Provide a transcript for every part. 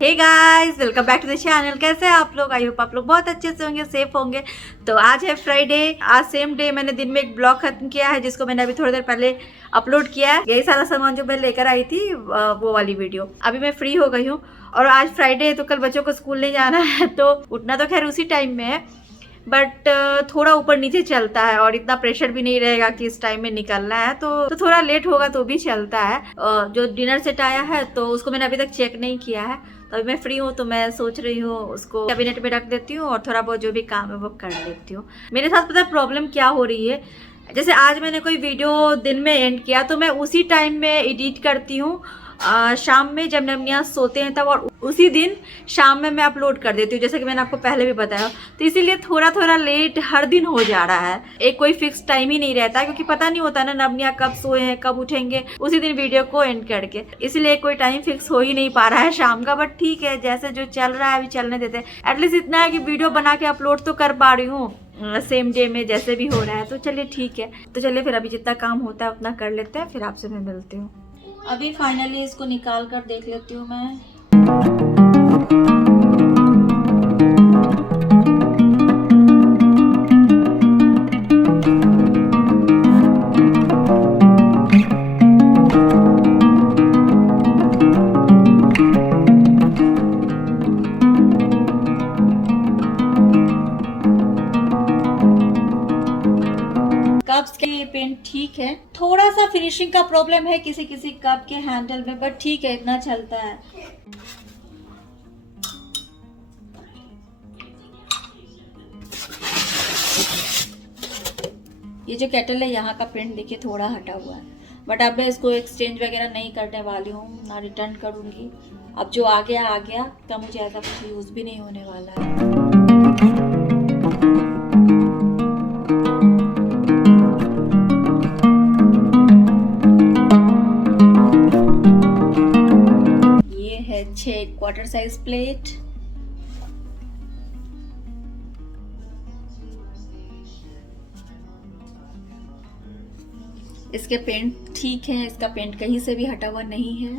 Hey guys, welcome back to the channel. कैसे हैं आप लोग? आई होप आप लोग बहुत अच्छे से होंगे, सेफ होंगे। तो आज है फ्राइडे। आज सेम डे मैंने दिन में एक ब्लॉग खत्म किया है, जिसको मैंने अभी थोड़ी देर पहले अपलोड किया है। यही सारा सामान जो मैं लेकर आई थी, वो वाली वीडियो। अभी मैं फ्री हो गई हूँ और आज फ्राइडे तो कल बच्चों को स्कूल नहीं जाना है, तो उठना तो खैर उसी टाइम में है, बट थोड़ा ऊपर नीचे चलता है और इतना प्रेशर भी नहीं रहेगा कि इस टाइम में निकलना है, तो थोड़ा लेट होगा तो भी चलता है। जो डिनर सेट आया है तो उसको मैंने अभी तक चेक नहीं किया है, तो अभी मैं फ्री हूँ तो मैं सोच रही हूँ उसको कैबिनेट में रख देती हूँ और थोड़ा बहुत जो भी काम है वो कर लेती हूँ। मेरे साथ पता है प्रॉब्लम क्या हो रही है? जैसे आज मैंने कोई वीडियो दिन में एंड किया तो मैं उसी टाइम में एडिट करती हूँ, शाम में जब नमनिया सोते हैं तब, और उसी दिन शाम में मैं अपलोड कर देती हूँ, जैसे कि मैंने आपको पहले भी बताया। तो इसीलिए थोड़ा थोड़ा लेट हर दिन हो जा रहा है। एक कोई फिक्स टाइम ही नहीं रहता, क्योंकि पता नहीं होता ना नमनिया कब सोए हैं कब उठेंगे, उसी दिन वीडियो को एंड करके। इसलिए कोई टाइम फिक्स हो ही नहीं पा रहा है शाम का। बट ठीक है, जैसे जो चल रहा है अभी चलने देते हैं। एटलीस्ट इतना है कि वीडियो बना के अपलोड तो कर पा रही हूँ सेम डे में, जैसे भी हो रहा है। तो चलिए ठीक है, तो चलिए फिर अभी जितना काम होता है उतना कर लेते हैं, फिर आपसे मैं मिलती हूँ। अभी फाइनली इसको निकाल कर देख लेती हूँ मैं। कप्स के पेंट ठीक है, थोड़ा सा फिनिशिंग का प्रॉब्लम है किसी किसी कप के हैंडल में, बट ठीक है, इतना चलता है। ये जो केटल है यहाँ का पेंट देखिए थोड़ा हटा हुआ है, बट अब मैं इसको एक्सचेंज वगैरह नहीं करने वाली हूँ, ना रिटर्न करूँगी। अब जो आ गया तो मुझे ऐसा कुछ यूज़ भी नहीं होने वाला है। ये है 6 क्वार्टर साइज प्लेट। इसके पेंट ठीक है, इसका पेंट कहीं से भी हटा हुआ नहीं है।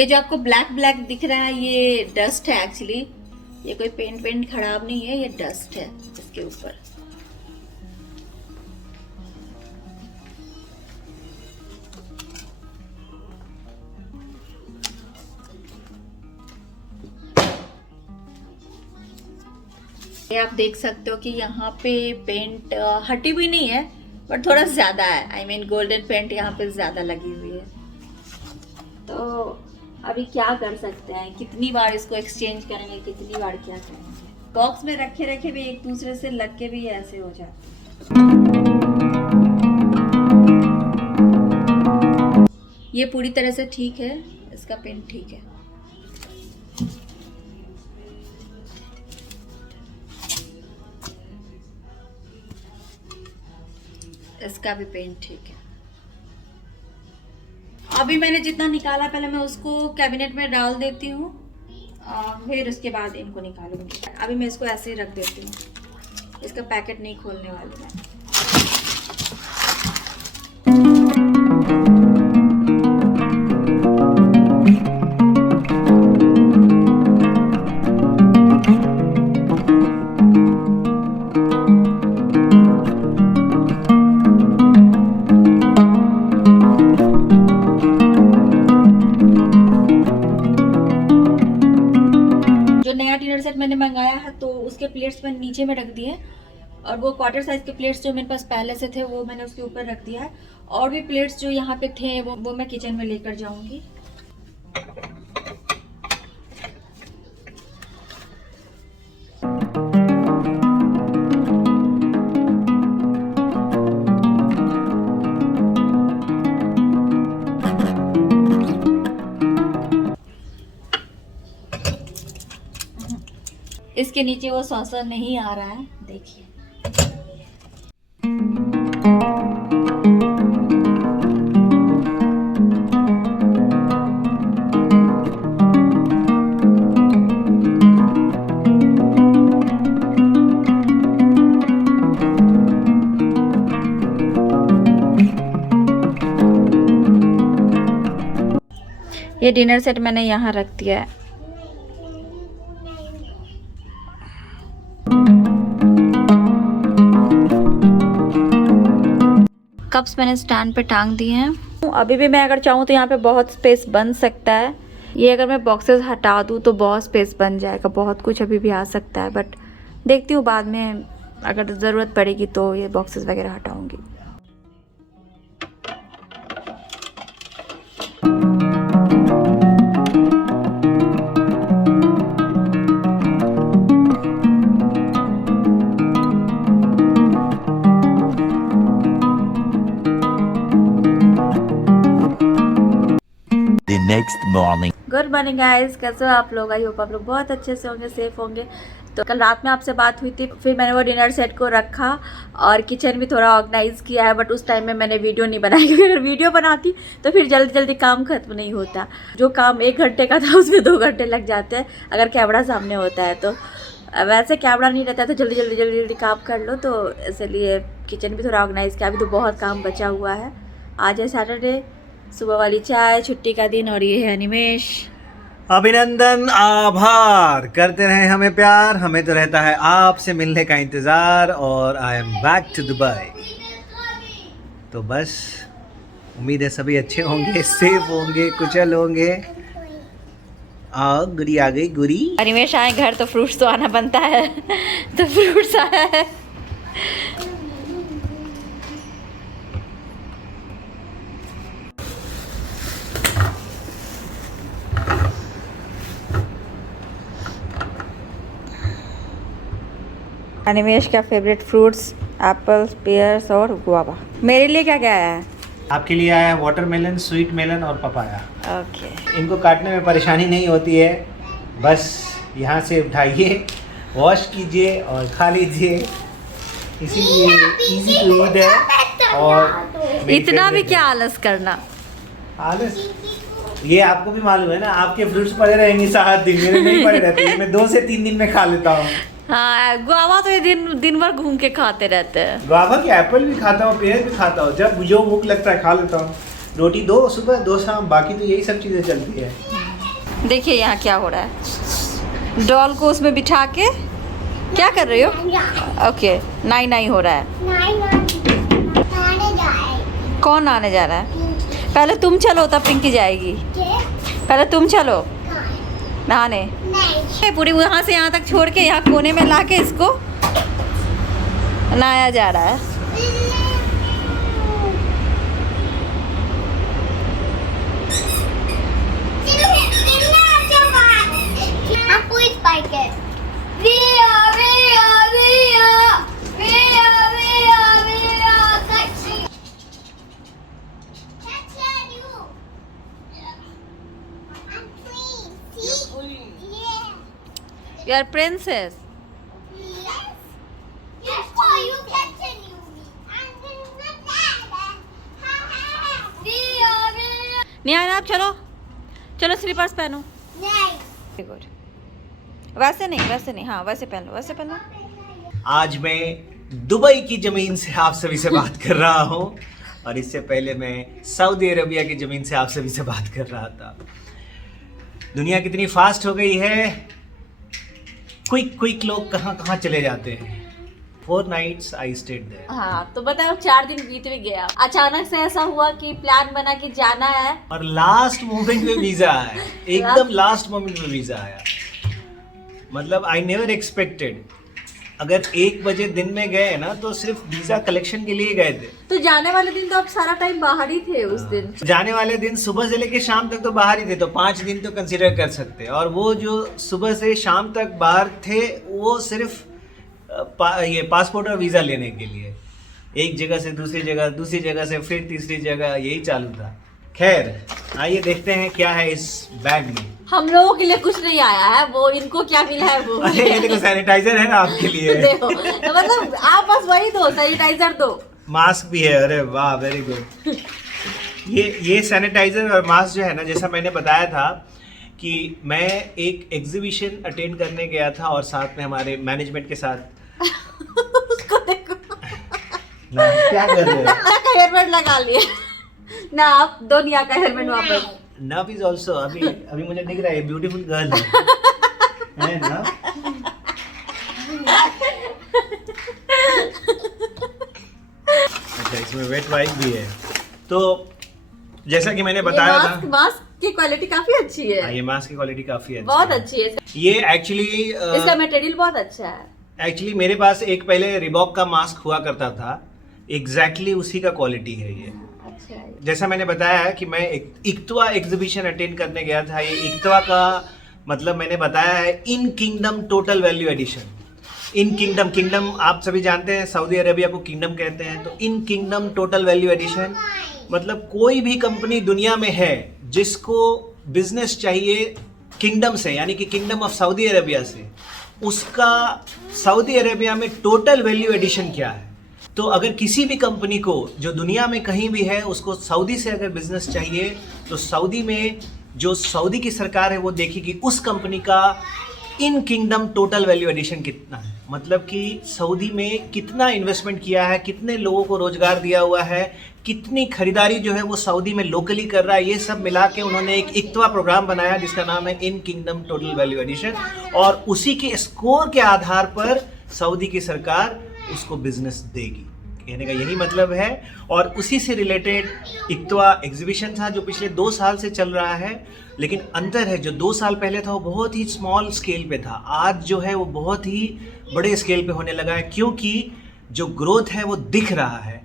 ये जो आपको ब्लैक ब्लैक दिख रहा है ये डस्ट है एक्चुअली, ये कोई पेंट खराब नहीं है, ये डस्ट है इसके ऊपर। ये आप देख सकते हो कि यहाँ पे पेंट हटी हुई नहीं है, बट थोड़ा ज्यादा है। आई मीन गोल्डन पेंट यहाँ पे ज्यादा लगी हुई है। तो अभी क्या कर सकते हैं, कितनी बार इसको एक्सचेंज करेंगे, कितनी बार क्या करेंगे। बॉक्स में रखे रखे भी एक दूसरे से लग के भी ऐसे हो जाते हैं। ये पूरी तरह से ठीक है, इसका पेंट ठीक है। इसका भी पेंट ठीक है। अभी मैंने जितना निकाला पहले मैं उसको कैबिनेट में डाल देती हूँ, फिर उसके बाद इनको निकालूंगी। अभी मैं इसको ऐसे ही रख देती हूँ, इसका पैकेट नहीं खोलने वाली मैं। डिनर सेट मैंने मंगाया है तो उसके प्लेट्स मैंने नीचे में रख दिए, और वो क्वार्टर साइज के प्लेट्स जो मेरे पास पहले से थे वो मैंने उसके ऊपर रख दिया है। और भी प्लेट्स जो यहाँ पे थे वो मैं किचन में लेकर जाऊंगी। इसके नीचे वो सॉसर नहीं आ रहा है, देखिए। ये डिनर सेट मैंने यहाँ रख दिया है। कप्स मैंने स्टैंड पे टांग दिए हैं। अभी भी मैं अगर चाहूँ तो यहाँ पे बहुत स्पेस बन सकता है। ये अगर मैं बॉक्सेस हटा दूँ तो बहुत स्पेस बन जाएगा, बहुत कुछ अभी भी आ सकता है, बट देखती हूँ बाद में अगर ज़रूरत पड़ेगी तो ये बॉक्सेस वगैरह हटाऊँगी। Next morning. Good morning guys, कैसे हो आप लोग? आई होप आप लोग बहुत अच्छे से होंगे, सेफ होंगे। तो कल रात में आपसे बात हुई थी, फिर मैंने वो डिनर सेट को रखा और किचन भी थोड़ा ऑर्गेनाइज किया है, बट उस टाइम में मैंने वीडियो नहीं बनाई क्योंकि अगर वीडियो बनाती तो फिर जल्दी जल्दी काम खत्म नहीं होता। जो काम 1 घंटे का था उसमें 2 घंटे लग जाते हैं अगर कैमरा सामने होता है। तो वैसे कैमरा नहीं रहता है तो जल्दी जल्दी जल्दी जल्दी काम कर लो, तो इसलिए किचन भी थोड़ा ऑर्गेनाइज किया। अभी तो बहुत काम बचा हुआ है। आज है सैटरडे, सुबह वाली चाय, छुट्टी का दिन, और ये है अनिमेश। अभिनंदन, आभार। करते रहे हमें प्यार, हमें तो रहता है आपसे मिलने का इंतज़ार। और I am back to Dubai. तो बस उम्मीद है सभी अच्छे होंगे, सेफ होंगे, कुशल होंगे। गुड़ी आ गई, गुड़ी। अनिमेश आए घर तो फ्रूट्स तो आना बनता है तो फ्रूट्स आया है। अनिमेश का फेवरेट फ्रूट्स एप्पल्स, पेयर्स और गुआवा। मेरे लिए क्या क्या आया है? आपके लिए आया वाटरमेलन, स्वीट मेलन और पपाया। ओके। इनको काटने में परेशानी नहीं होती है, बस यहाँ से उठाइए, वॉश कीजिए और खा लीजिए। इसीलिए इजी टू ईट है। और इतना भी क्या आलस करना? आलस, ये आपको भी मालूम है ना, आपके फ्रूट्स पड़े रहेंगे 7 दिन, मेरे नहीं पड़े रहते। मैं 2 से 3 दिन में खा लेता हूँ। हाँ, गुआवा तो ये दिन भर घूम के खाते रहते हैं। गुआवा के एप्पल भी खाता हूँ, पेयर भी खाता हूँ, जब जो भूख लगता है खा लेता हूँ। रोटी 2 सुबह 2 शाम, बाकी तो यही सब चीज़ें चलती है। देखिए यहाँ क्या हो रहा है। डॉल को उसमें बिठा के क्या कर रही हो? ओके, नाई नाई हो रहा है। कौन आने जा रहा है? पहले तुम चलो तब पिंकी जाएगी। पहले तुम चलो नहाने। पूरी वहाँ से यहाँ तक छोड़ के यहाँ कोने में लाके इसको नहाया जा रहा है। You are princess. नहीं आना, आप चलो चलो, स्लीपर्स पहनो। गुड। वैसे नहीं, हाँ वैसे पहन लो, वैसे पहन लो। आज मैं दुबई की ज़मीन से आप सभी से बात कर रहा हूँ, और इससे पहले मैं सऊदी अरबिया की ज़मीन से आप सभी से बात कर रहा था। दुनिया कितनी फास्ट हो गई है, क्विक लोग कहाँ कहाँ चले जाते हैं। 4 nights I stayed there। हाँ, तो बताओ 4 दिन बीत भी गया, अचानक से ऐसा हुआ कि प्लान बना कि जाना है और लास्ट मोमेंट में वीजा आया। एकदम लास्ट मोमेंट में वीजा आया। मतलब आई नेवर एक्सपेक्टेड। अगर 1 बजे दिन में गए ना तो सिर्फ वीजा कलेक्शन के लिए गए थे। तो जाने वाले दिन तो आप सारा टाइम बाहर ही थे उस दिन। जाने वाले दिन सुबह से लेके शाम तक तो बाहर ही थे, तो 5 दिन तो कंसीडर कर सकते हैं। और वो जो सुबह से शाम तक बाहर थे वो सिर्फ ये पासपोर्ट और वीज़ा लेने के लिए। एक जगह से दूसरी जगह से फिर तीसरी जगह, यही चालू था। खैर, आइए देखते हैं क्या है इस बैग में। हम लोगों के लिए कुछ नहीं आया है, वो इनको क्या मिला है वो। अरे ये देखो, सैनिटाइजर है ना आपके लिए। देखो, मतलब आप बस वही दो, सैनिटाइजर दो। मास्क भी है, अरे वाह, वेरी गुड। ये सैनिटाइजर और मास्क जो है ना, जैसा मैंने बताया था कि मैं एक एग्जीबिशन अटेंड करने गया था और साथ में हमारे मैनेजमेंट के साथ। उसको देखो क्या कर रहे हो? हेलमेट लगा लिए ना आप, दो निया का हेलमेट वापस। नव इज ऑल्सो, अभी मुझे दिख रहा है ब्यूटीफुल गर्ल है ना। अच्छा, इसमें वेट वाइप भी है। तो जैसा कि मैंने बताया था, मास्क की क्वालिटी काफी अच्छी है। ये मास्क की क्वालिटी काफी अच्छी बहुत है। अच्छी है। ये एक्चुअली इसका मटेरियल बहुत अच्छा है। एक्चुअली मेरे पास एक पहले रिबॉक का मास्क हुआ करता था, एग्जैक्टली उसी का क्वालिटी है ये। अच्छा है। जैसा मैंने बताया है कि मैं इक्तवा एग्जीबिशन अटेंड करने गया था। ये इक्तवा का मतलब मैंने बताया है in kingdom total value addition. In kingdom आप सभी जानते हैं, सऊदी अरेबिया को किंगडम कहते हैं। तो in kingdom total value addition मतलब कोई भी कंपनी दुनिया में है जिसको बिजनेस चाहिए किंगडम से, यानी कि किंगडम ऑफ सऊदी अरेबिया से, उसका सऊदी अरेबिया में टोटल वैल्यू एडिशन क्या है। तो अगर किसी भी कंपनी को जो दुनिया में कहीं भी है उसको सऊदी से अगर बिजनेस चाहिए तो सऊदी में जो सऊदी की सरकार है वो देखेगी उस कंपनी का in kingdom total value addition कितना है, मतलब कि सऊदी में कितना इन्वेस्टमेंट किया है, कितने लोगों को रोजगार दिया हुआ है, कितनी खरीदारी जो है वो सऊदी में लोकली कर रहा है। ये सब मिला के उन्होंने एक इक्तवा प्रोग्राम बनाया जिसका नाम है in kingdom total value addition, और उसी के स्कोर के आधार पर सऊदी की सरकार उसको बिजनेस देगी। कहने का यही मतलब है। और उसी से रिलेटेड इक्तवा एग्जीबिशन था जो पिछले 2 साल से चल रहा है, लेकिन अंतर है जो 2 साल पहले था वो बहुत ही स्मॉल स्केल पे था, आज जो है वो बहुत ही बड़े स्केल पे होने लगा है, क्योंकि जो ग्रोथ है वो दिख रहा है।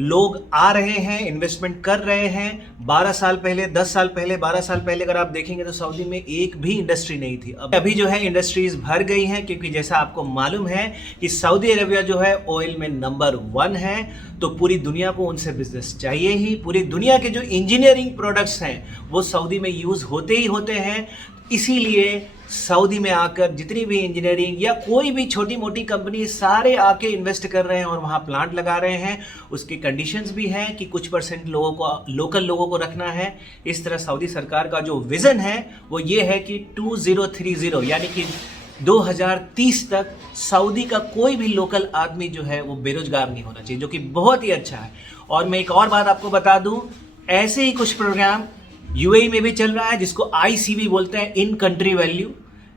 लोग आ रहे हैं, इन्वेस्टमेंट कर रहे हैं। 12 साल पहले, 10 साल पहले, 12 साल पहले अगर आप देखेंगे तो सऊदी में एक भी इंडस्ट्री नहीं थी। अभी जो है इंडस्ट्रीज भर गई हैं, क्योंकि जैसा आपको मालूम है कि सऊदी अरेबिया जो है ऑयल में नंबर 1 है। तो पूरी दुनिया को उनसे बिजनेस चाहिए ही। पूरी दुनिया के जो इंजीनियरिंग प्रोडक्ट्स हैं वो सऊदी में यूज़ होते ही होते हैं। इसीलिए सऊदी में आकर जितनी भी इंजीनियरिंग या कोई भी छोटी मोटी कंपनी सारे आके इन्वेस्ट कर रहे हैं और वहाँ प्लांट लगा रहे हैं। उसकी कंडीशंस भी हैं कि कुछ % लोगों को, लोकल लोगों को रखना है। इस तरह सऊदी सरकार का जो विज़न है वो ये है कि 2030 यानी कि 2030 तक सऊदी का कोई भी लोकल आदमी जो है वो बेरोजगार नहीं होना चाहिए, जो कि बहुत ही अच्छा है। और मैं एक और बात आपको बता दूं, ऐसे ही कुछ प्रोग्राम यूएई में भी चल रहा है जिसको आईसीवी बोलते हैं, इन कंट्री वैल्यू,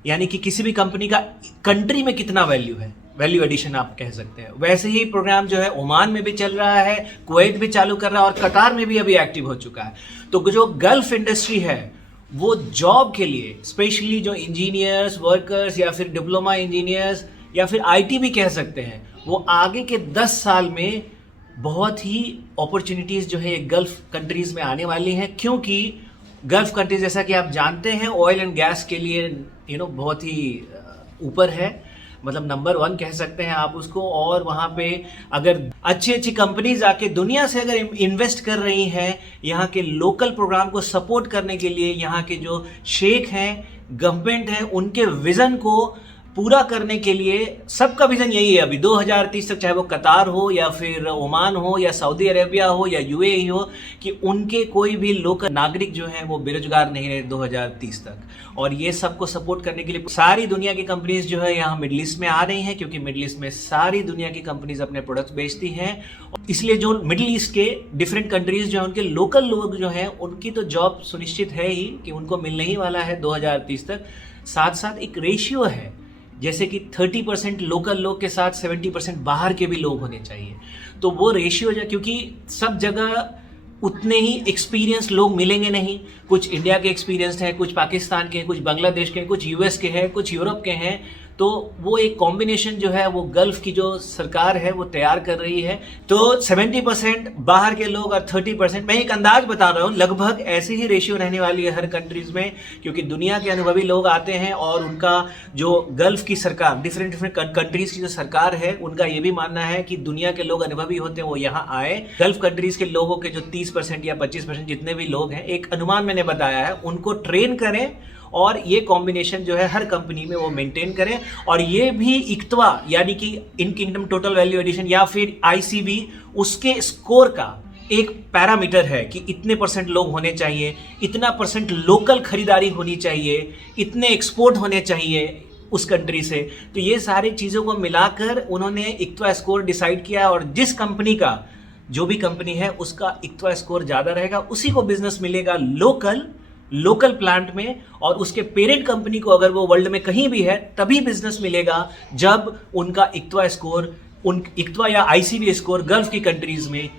यानी कि किसी भी कंपनी का कंट्री में कितना वैल्यू है, वैल्यू एडिशन आप कह सकते हैं। वैसे ही प्रोग्राम जो है ओमान में भी चल रहा है, कुवैत भी चालू कर रहा है और कतार में भी अभी एक्टिव हो चुका है। तो जो गल्फ इंडस्ट्री है वो जॉब के लिए, स्पेशली जो इंजीनियर्स, वर्कर्स या फिर डिप्लोमा इंजीनियर्स या फिर आईटी भी कह सकते हैं, वो आगे के 10 साल में बहुत ही अपॉर्चुनिटीज़ जो है गल्फ कंट्रीज़ में आने वाली हैं। क्योंकि गल्फ कंट्रीज जैसा कि आप जानते हैं ऑयल एंड गैस के लिए बहुत ही ऊपर है, मतलब नंबर 1 कह सकते हैं आप उसको। और वहाँ पे अगर अच्छी अच्छी कंपनीज आके दुनिया से अगर इन्वेस्ट कर रही हैं यहाँ के लोकल प्रोग्राम को सपोर्ट करने के लिए, यहाँ के जो शेख हैं, गवर्नमेंट है, उनके विज़न को पूरा करने के लिए, सबका विजन यही है अभी 2030 तक, चाहे वो कतार हो या फिर ओमान हो या सऊदी अरेबिया हो या यूएई हो, कि उनके कोई भी लोकल नागरिक जो हैं वो बेरोजगार नहीं रहे 2030 तक। और ये सबको सपोर्ट करने के लिए सारी दुनिया की कंपनीज जो है यहाँ मिडिल ईस्ट में आ रही हैं, क्योंकि मिडिल ईस्ट में सारी दुनिया की कंपनीज अपने प्रोडक्ट्स बेचती हैं। इसलिए जो मिडिल ईस्ट के डिफरेंट कंट्रीज जो हैं उनके लोकल लोग जो हैं उनकी तो जॉब सुनिश्चित है ही कि उनको मिलने ही वाला है 2030 तक। साथ साथ एक रेशियो है, जैसे कि 30% लोकल लोग के साथ 70% बाहर के भी लोग होने चाहिए। तो वो रेशियो जो, क्योंकि सब जगह उतने ही एक्सपीरियंस लोग मिलेंगे नहीं, कुछ इंडिया के एक्सपीरियंस हैं, कुछ पाकिस्तान के हैं, कुछ बांग्लादेश के हैं, कुछ यूएस के हैं, कुछ यूरोप के हैं। तो वो एक कॉम्बिनेशन जो है वो गल्फ की जो सरकार है वो तैयार कर रही है। तो 70% बाहर के लोग और 30%, मैं एक अंदाज बता रहा हूँ, लगभग ऐसे ही रेशियो रहने वाली है हर कंट्रीज में, क्योंकि दुनिया के अनुभवी लोग आते हैं और उनका जो गल्फ की सरकार, डिफरेंट कंट्रीज की जो सरकार है, उनका ये भी मानना है कि दुनिया के लोग अनुभवी होते हैं वो यहाँ आए। गल्फ कंट्रीज के लोगों के जो 30% या 25% जितने भी लोग हैं, एक अनुमान मैंने बताया है, उनको ट्रेन करें और ये कॉम्बिनेशन जो है हर कंपनी में वो मेंटेन करें। और ये भी इक्तवा यानी कि इन किंगडम टोटल वैल्यू एडिशन या फिर आईसीवी, उसके स्कोर का एक पैरामीटर है कि इतने % लोग होने चाहिए, इतना % लोकल खरीदारी होनी चाहिए, इतने एक्सपोर्ट होने चाहिए उस कंट्री से। तो ये सारी चीज़ों को मिलाकर उन्होंने इक्तवा स्कोर डिसाइड किया, और जिस कंपनी का, जो भी कंपनी है उसका इक्तवा स्कोर ज़्यादा रहेगा उसी को बिजनेस मिलेगा लोकल, लोकल प्लांट में, और उसके पेरेंट कंपनी को अगर वो वर्ल्ड में कहीं भी है तभी बिजनेस मिलेगा जब उनका इक्तवा स्कोर, उन इक्तवा या आईसीबी स्कोर गल्फ की कंट्रीज में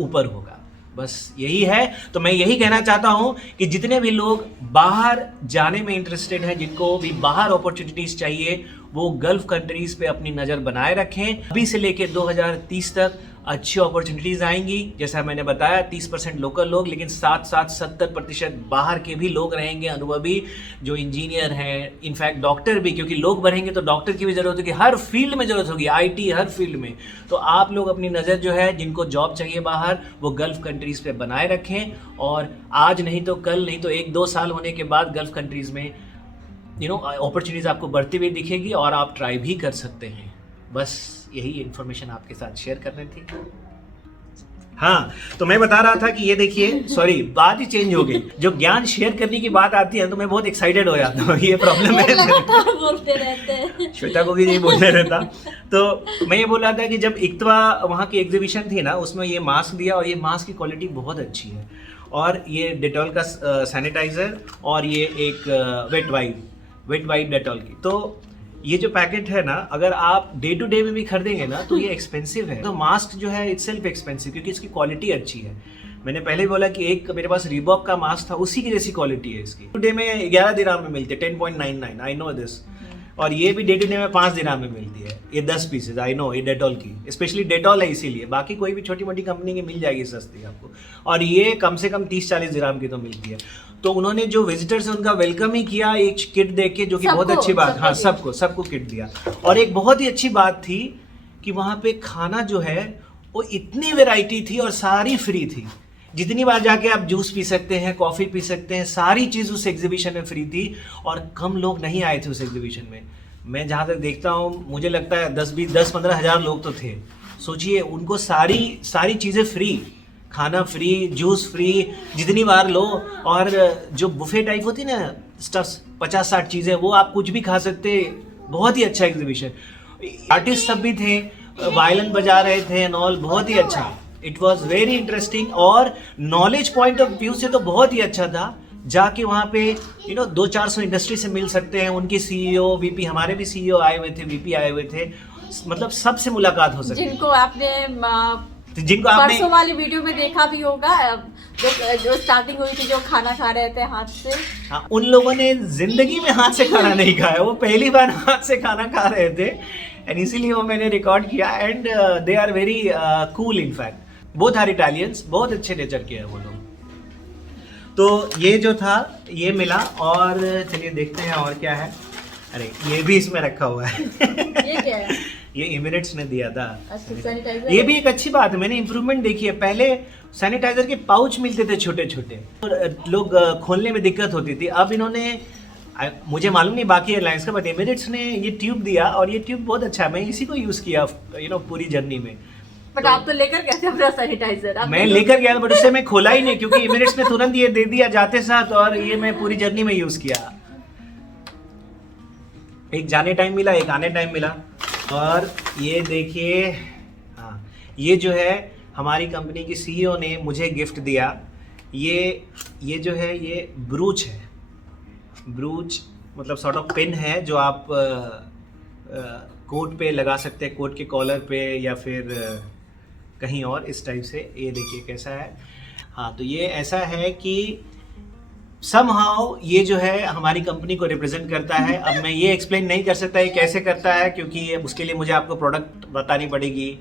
ऊपर होगा। बस यही है। तो मैं यही कहना चाहता हूं कि जितने भी लोग बाहर जाने में इंटरेस्टेड हैं, जिनको भी बाहर अपॉर्चुनिटीज चाहिए, वो गल्फ कंट्रीज पे अपनी नज़र बनाए रखें। अभी से लेके 2030 तक अच्छी अपॉर्चुनिटीज़ आएंगी। जैसा मैंने बताया 30% लोकल लोग, लेकिन साथ साथ 70% बाहर के भी लोग रहेंगे, अनुभवी, जो इंजीनियर हैं, इनफैक्ट डॉक्टर भी, क्योंकि लोग बढ़ेंगे तो डॉक्टर की भी ज़रूरत होगी, हर फील्ड में ज़रूरत होगी, आईटी हर फील्ड में। तो आप लोग अपनी नज़र जो है, जिनको जॉब चाहिए बाहर, वो गल्फ कंट्रीज़ पे बनाए रखें, और आज नहीं तो कल, नहीं तो 1-2 साल होने के बाद गल्फ कंट्रीज़ में अपॉर्चुनिटीज़ आपको बढ़ती हुई दिखेगी और आप ट्राई भी कर सकते हैं। बस यही इन्फॉर्मेशन आपके साथ शेयर करनी थी। हाँ, तो मैं बता रहा था कि ये देखिए, सॉरी बात ही चेंज हो गई। जो ज्ञान शेयर करने की बात आती है तो मैं बहुत एक्साइटेड हो जाता हूँ, ये प्रॉब्लम है। बोलते रहते हैं, श्वेता को भी यही बोलते रहता। तो मैं ये बोल रहा था कि जब इक्तवा वहाँ की एग्जीबिशन थी ना, उसमें ये मास्क दिया, और ये मास्क की क्वालिटी बहुत अच्छी है, और ये डेटॉल का सैनिटाइजर, और ये एक वेट वाइप डेटॉल की। तो ये जो पैकेट है ना, अगर आप डे टू डे में भी खरीदेंगे ना तो ये एक्सपेंसिव है। तो मास्क जो है इट्स सेल्फ एक्सपेंसिव, क्योंकि इसकी क्वालिटी अच्छी है। मैंने पहले भी बोला कि एक मेरे पास रीबॉक का मास्क था, उसी की जैसी क्वालिटी है इसकी। डे में 11 दिराम में मिलती है, 10.99, आई नो दिस। और ये भी डे टू डे में 5 दिराम में मिलती है, ये 10 पीसेज, आई नो, ये डेटॉल की, स्पेशली डेटॉल है इसीलिए। बाकी कोई भी छोटी मोटी कंपनी की मिल जाएगी सस्ती आपको, और ये कम से कम 30-40 दिराम की तो मिलती है। तो उन्होंने जो विजिटर्स है उनका वेलकम ही किया एक किट दे के, जो कि बहुत अच्छी बात। हाँ, सबको किट दिया। और एक बहुत ही अच्छी बात थी कि वहाँ पे खाना जो है वो इतनी वैरायटी थी और सारी फ्री थी। जितनी बार जाके आप जूस पी सकते हैं, कॉफ़ी पी सकते हैं, सारी चीज़ उस एग्जीबिशन में फ्री थी। और कम लोग नहीं आए थे उस एग्जीबिशन में। मैं जहाँ तक देखता हूँ, मुझे लगता है 10-15 हज़ार लोग तो थे। सोचिए, उनको सारी चीज़ें फ्री, खाना फ्री, जूस फ्री, जितनी बार लो। और जो बुफे टाइप होती है ना, स्टफ्स, 50-60 चीज़ें, वो आप कुछ भी खा सकते। बहुत ही अच्छा एग्जीबिशन। आर्टिस्ट सब भी थे, वायलिन बजा रहे थे एंड ऑल, बहुत ही अच्छा। इट वॉज वेरी इंटरेस्टिंग, और नॉलेज पॉइंट ऑफ व्यू से तो बहुत ही अच्छा था। जाके वहाँ पे 200-400 इंडस्ट्री से मिल सकते हैं। उनके सीईओ, वीपी, हमारे भी सीईओ आए हुए थे, वीपी आए हुए थे, मतलब सबसे मुलाकात हो सकती है। जिनको आपने परसों वाली वीडियो में देखा भी होगा, जो स्टार्टिंग हुई थी, जो खाना खा रहे थे हाथ से। हाँ, उन लोगों ने जिंदगी में हाथ से खाना नहीं खाया, वो पहली बार हाथ से खाना खा रहे थे, एंड इसीलिए वो मैंने रिकॉर्ड किया। And they are very cool, in fact both are Italians, बहुत अच्छे नेचर के हैं वो लोग। तो ये जो था ये मिला, और चलिए देखते हैं और क्या है। अरे ये भी इसमें रखा हुआ है। ये क्या है? ये इमिरेट्स ने दिया था। अच्छा, सैनिटाइजर। ये भी एक अच्छी बात है, मैंने इम्प्रूवमेंट देखी है। पहले सैनिटाइजर के पाउच मिलते थे छोटे छोटे, लोग खोलने में दिक्कत होती थी। अब इन्होंने, मुझे मालूम नहीं बाकी एयरलाइंस का, बट इमिरेट्स ने ये ट्यूब दिया, और ये ट्यूब बहुत अच्छा है। मैं इसी को यूज़ किया पूरी जर्नी में। बट आप तो लेकर गए थे अपना सैनिटाइजर। मैं लेकर गया था, बट उससे मैं खोला ही नहीं, क्योंकि इमिरेट्स ने तुरंत ये दे दिया जाते साथ, और ये मैं पूरी जर्नी में यूज़ किया। एक जाने टाइम मिला, एक आने टाइम मिला। और ये देखिए, हाँ, ये जो है हमारी कंपनी की सीईओ ने मुझे गिफ्ट दिया। ये जो है ये ब्रूच है। ब्रूच मतलब सॉर्ट ऑफ पिन है, जो आप कोट पे लगा सकते हैं, कोट के कॉलर पे, या फिर कहीं और, इस टाइप से। ये देखिए कैसा है। हाँ, तो ये ऐसा है कि समहाउ ये जो है हमारी कंपनी को रिप्रेजेंट करता है। अब मैं ये एक्सप्लेन नहीं कर सकता ये कैसे करता है, क्योंकि उसके लिए मुझे आपको प्रोडक्ट बतानी पड़ेगी,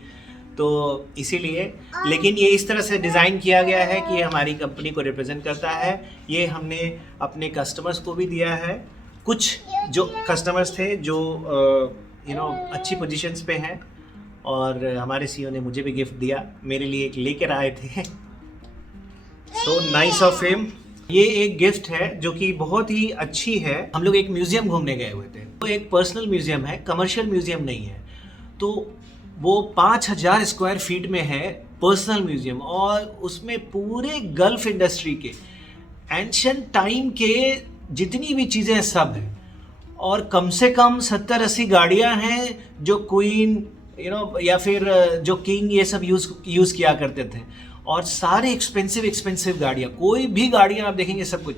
तो इसीलिए। लेकिन ये इस तरह से डिज़ाइन किया गया है कि ये हमारी कंपनी को रिप्रेजेंट करता है। ये हमने अपने कस्टमर्स को भी दिया है। कुछ जो कस्टमर्स थे जो अच्छी पोजीशंस पे हैं, और हमारे सीईओ ने मुझे भी गिफ्ट दिया, मेरे लिए एक लेकर आए थे। So nice of him. ये एक गिफ्ट है जो कि बहुत ही अच्छी है। हम लोग एक म्यूजियम घूमने गए हुए थे, वो एक पर्सनल म्यूजियम है, कमर्शियल म्यूजियम नहीं है। तो वो 5000 स्क्वायर फीट में है, पर्सनल म्यूजियम, और उसमें पूरे गल्फ इंडस्ट्री के एंशिएंट टाइम के जितनी भी चीज़ें सब हैं, और कम से कम 70-80 गाड़ियाँ हैं जो क्वीन या फिर जो किंग ये सब यूज़ किया करते थे। और सारे एक्सपेंसिव गाड़ियाँ, कोई भी गाड़ियाँ आप देखेंगे सब कुछ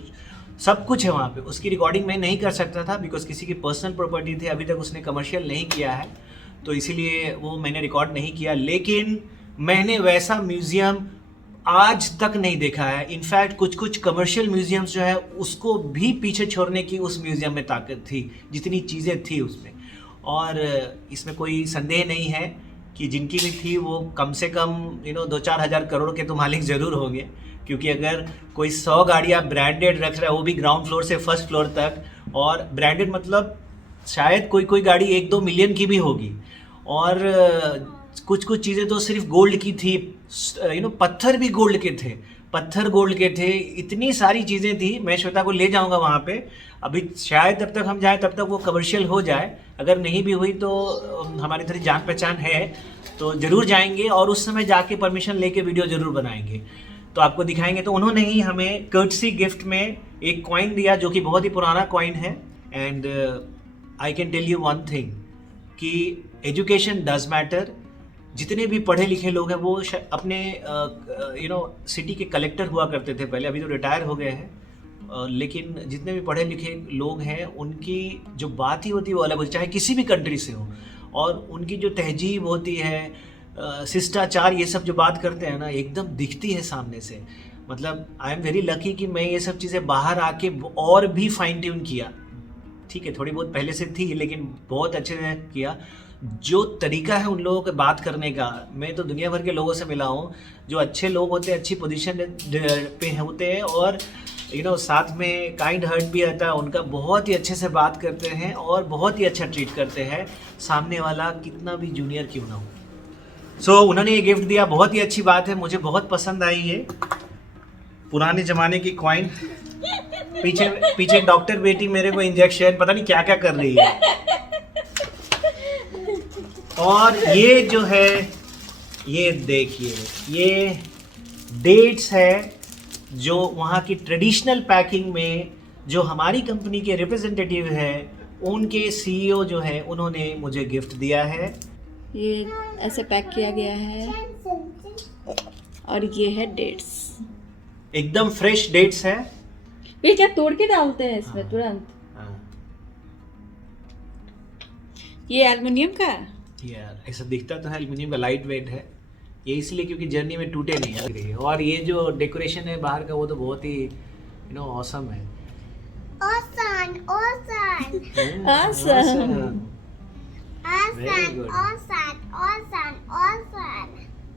सब कुछ है वहाँ पे। उसकी रिकॉर्डिंग मैं नहीं कर सकता था बिकॉज किसी की पर्सनल प्रॉपर्टी थी, अभी तक उसने कमर्शियल नहीं किया है, तो इसीलिए वो मैंने रिकॉर्ड नहीं किया। लेकिन मैंने वैसा म्यूज़ियम आज तक नहीं देखा है। इनफैक्ट कुछ कुछ कमर्शियल म्यूज़ियम्स जो है उसको भी पीछे छोड़ने की उस म्यूज़ियम में ताकत थी, जितनी चीज़ें थी उसमें। और इसमें कोई संदेह नहीं है कि जिनकी भी थी वो कम से कम 2-4 हज़ार करोड़ के तो मालिक ज़रूर होंगे, क्योंकि अगर कोई 100 गाड़ियाँ ब्रांडेड रख रहा है, वो भी ग्राउंड फ्लोर से फर्स्ट फ्लोर तक, और ब्रांडेड मतलब शायद कोई गाड़ी 1-2 मिलियन की भी होगी। और कुछ कुछ चीज़ें तो सिर्फ गोल्ड की थी, पत्थर भी गोल्ड के थे, पत्थर गोल्ड के थे, इतनी सारी चीज़ें थी। मैं श्वेता को ले जाऊंगा वहाँ पे, अभी शायद तब तक हम जाएं तब तक वो कमर्शियल हो जाए, अगर नहीं भी हुई तो हमारी थोड़ी जान पहचान है तो ज़रूर जाएंगे और उस समय जाके परमिशन लेके वीडियो ज़रूर बनाएंगे, तो आपको दिखाएंगे। तो उन्होंने ही हमें कर्टसी गिफ्ट में एक कॉइन दिया जो कि बहुत ही पुराना कॉइन है। And I can tell you one thing कि एजुकेशन डज मैटर। जितने भी पढ़े लिखे लोग हैं वो अपने सिटी के कलेक्टर हुआ करते थे पहले, अभी तो रिटायर हो गए हैं, लेकिन जितने भी पढ़े लिखे लोग हैं उनकी जो बात ही होती है वो अलग होती है, चाहे किसी भी कंट्री से हो। और उनकी जो तहजीब होती है, शिष्टाचार, ये सब जो बात करते हैं ना, एकदम दिखती है सामने से। मतलब आई एम वेरी लकी कि मैं ये सब चीज़ें बाहर आके और भी फाइन ट्यून किया। ठीक है, थोड़ी बहुत पहले से थी लेकिन बहुत अच्छे से किया। जो तरीका है उन लोगों के बात करने का, मैं तो दुनिया भर के लोगों से मिला हूँ जो अच्छे लोग होते हैं, अच्छी पोजीशन पे होते हैं, और साथ में काइंड हार्ट भी रहता है उनका, बहुत ही अच्छे से बात करते हैं और बहुत ही अच्छा ट्रीट करते हैं सामने वाला, कितना भी जूनियर क्यों ना हो। सो उन्होंने ये गिफ्ट दिया, बहुत ही अच्छी बात है, मुझे बहुत पसंद आई ये पुराने ज़माने की कॉइन। पीछे डॉक्टर बेटी मेरे को इंजेक्शन पता नहीं क्या क्या कर रही है। और ये जो है, ये देखिए, ये डेट्स है जो वहाँ की ट्रेडिशनल पैकिंग में जो हमारी कंपनी के रिप्रेजेंटेटिव है उनके सीईओ जो है उन्होंने मुझे गिफ्ट दिया है। ये ऐसे पैक किया गया है और ये है डेट्स, एकदम फ्रेश डेट्स है। ये क्या तोड़ के डालते हैं इसमें तुरंत? ये एल्युमिनियम का है यार, ऐसा दिखता तो है एल्युमिनियम का, लाइट वेट है ये, इसलिए क्योंकि जर्नी में टूटे नहीं है। और ये जो डेकोरेशन है बाहर का वो तो बहुत ही ऑसम है।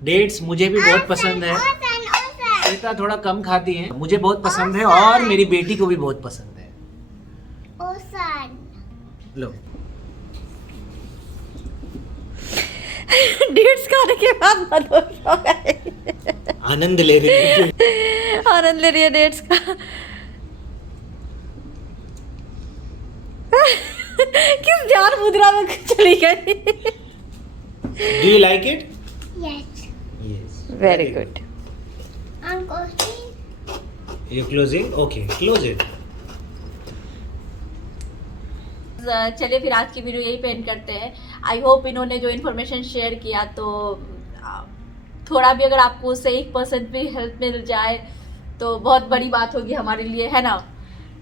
डेट्स मुझे भी बहुत पसंद है। श्वेता थोड़ा कम खाती है, मुझे बहुत पसंद है और मेरी बेटी को भी बहुत पसंद है। लो डेट्स खाने के बाद मदोश हो गए। आनंद ले रही है, आनंद ले रही है डेट्स का। किस जान मुद्रा में चली गई। Do you like it? Yes. Yes, very good. I'm going. You closing? Okay, close it. चलिए फिर आज की वीडियो यही पे एंड करते हैं। आई होप इन्होंने जो इन्फॉर्मेशन शेयर किया तो थोड़ा भी अगर आपको उससे 1% भी हेल्प मिल जाए तो बहुत बड़ी बात होगी हमारे लिए, है ना?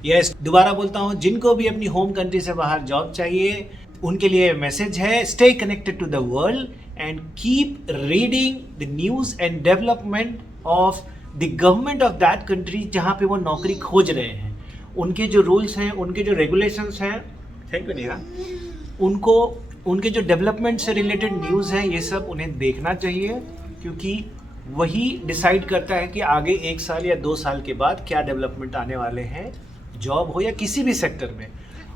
यस, दोबारा बोलता हूँ, जिनको भी अपनी होम कंट्री से बाहर जॉब चाहिए उनके लिए मैसेज है, stay connected to the world and keep reading the news and development of the government of that country जहाँ पे वो नौकरी खोज रहे हैं। उनके जो रूल्स हैं, उनके जो रेगुलेशंस हैं, थैंक यू नेहा, उनको उनके जो डेवलपमेंट से रिलेटेड न्यूज़ हैं ये सब उन्हें देखना चाहिए, क्योंकि वही डिसाइड करता है कि आगे 1 साल या 2 साल के बाद क्या डेवलपमेंट आने वाले हैं, जॉब हो या किसी भी सेक्टर में।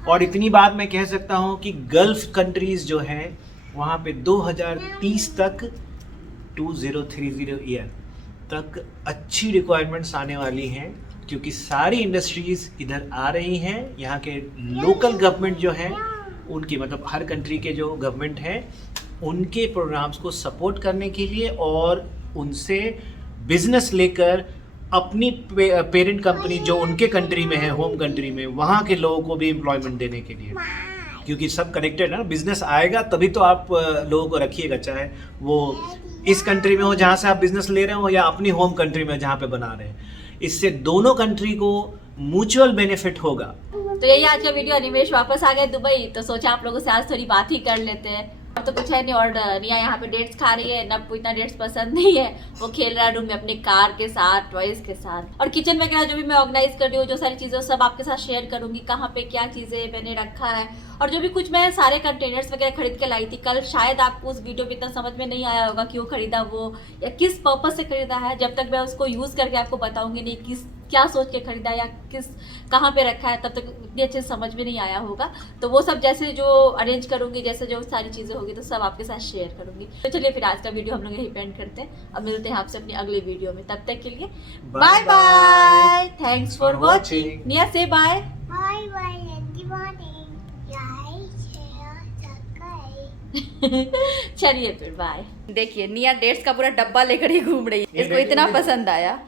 और इतनी बात मैं कह सकता हूँ कि गल्फ कंट्रीज़ जो हैं वहाँ पे 2030 तक 2030 ईयर तक अच्छी रिक्वायरमेंट्स आने वाली हैं, क्योंकि सारी इंडस्ट्रीज़ इधर आ रही हैं। यहाँ के लोकल गवर्नमेंट जो हैं उनकी, मतलब हर कंट्री के जो गवर्नमेंट हैं उनके प्रोग्राम्स को सपोर्ट करने के लिए और उनसे बिजनेस लेकर अपनी पेरेंट कंपनी जो उनके कंट्री में है, होम कंट्री में, वहाँ के लोगों को भी एम्प्लॉयमेंट देने के लिए, क्योंकि सब कनेक्टेड है ना। बिजनेस आएगा तभी तो आप लोगों को रखिएगा, चाहे वो इस कंट्री में हो जहाँ से आप बिजनेस ले रहे हो या अपनी होम कंट्री में जहाँ पे बना रहे हैं। इससे दोनों कंट्री को म्यूचुअल बेनिफिट होगा। तो यही आज का वीडियो। अनिमेश वापस आ गए दुबई, तो सोचा आप लोगों से आज थोड़ी बात ही कर लेते हैं। और तो कुछ है नहीं, और निया यहाँ पे डेट्स खा रही है। नब को इतना डेट्स पसंद नहीं है, वो खेल रहा है रूम में अपने कार के साथ, टॉयज के साथ। और किचन वगैरह जो भी मैं ऑर्गेनाइज कर रही हूँ, जो सारी चीज़ें सब आपके साथ शेयर करूंगी, कहाँ पे क्या चीज़ें मैंने रखा है। और जो भी कुछ मैं सारे कंटेनर्स वगैरह खरीद के लाई थी कल, शायद आपको उस वीडियो में इतना समझ में नहीं आया होगा क्यों खरीदा वो, या किस पर्पज से खरीदा है। जब तक मैं उसको यूज़ करके आपको बताऊंगी नहीं किस क्या सोच के खरीदा या किस कहाँ पे रखा है, तब तक इतनी अच्छे से समझ में नहीं आया होगा। तो वो सब जैसे जो अरेंज करूंगी, जैसे जो सारी चीज़ें होगी, तो सब आपके साथ शेयर करूंगी। तो चलिए फिर आज का वीडियो हम लोग यही पेंड करते हैं। अब मिलते हैं आपसे अपनी अगले वीडियो में, तब तक के लिए bye bye. Thanks for watching. निया से bye Bye bye and good morning. Like, share, subscribe. चलिए फिर बाय। देखिए निया डेट्स का पूरा डब्बा लेकर ही घूम रही है, इसको इतना पसंद आया।